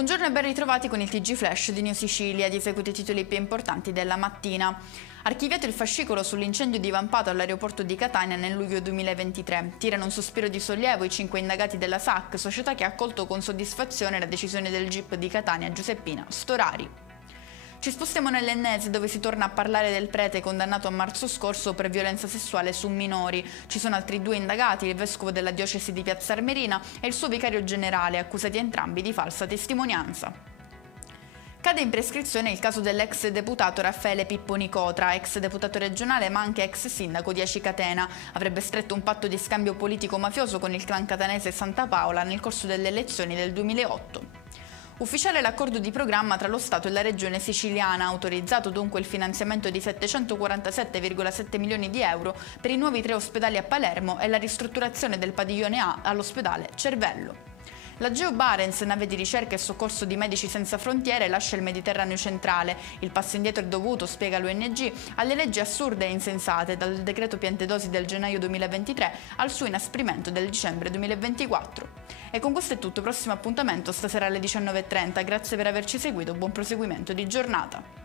Buongiorno e ben ritrovati con il TG Flash di New Sicilia, di eseguiti i titoli più importanti della mattina. Archiviato il fascicolo sull'incendio divampato all'aeroporto di Catania nel luglio 2023. Tirano un sospiro di sollievo i 5 indagati della SAC, società che ha accolto con soddisfazione la decisione del GIP di Catania Giuseppina Storari. Ci spostiamo nell'Ennese, dove si torna a parlare del prete condannato a marzo scorso per violenza sessuale su minori. Ci sono altri 2 indagati, il vescovo della diocesi di Piazza Armerina e il suo vicario generale, accusati entrambi di falsa testimonianza. Cade in prescrizione il caso dell'ex deputato Raffaele Pippo Nicotra, ex deputato regionale ma anche ex sindaco di Aci Catena. Avrebbe stretto un patto di scambio politico-mafioso con il clan catanese Santa Paola nel corso delle elezioni del 2008. Ufficiale l'accordo di programma tra lo Stato e la Regione siciliana, autorizzato dunque il finanziamento di 747,7 milioni di euro per i nuovi 3 ospedali a Palermo e la ristrutturazione del padiglione A all'ospedale Cervello. La Geo Barents, nave di ricerca e soccorso di Medici Senza Frontiere, lascia il Mediterraneo centrale. Il passo indietro è dovuto, spiega l'ONG, alle leggi assurde e insensate, dal decreto Piantedosi del gennaio 2023 al suo inasprimento del dicembre 2024. E con questo è tutto, prossimo appuntamento stasera alle 19:30. Grazie per averci seguito, buon proseguimento di giornata.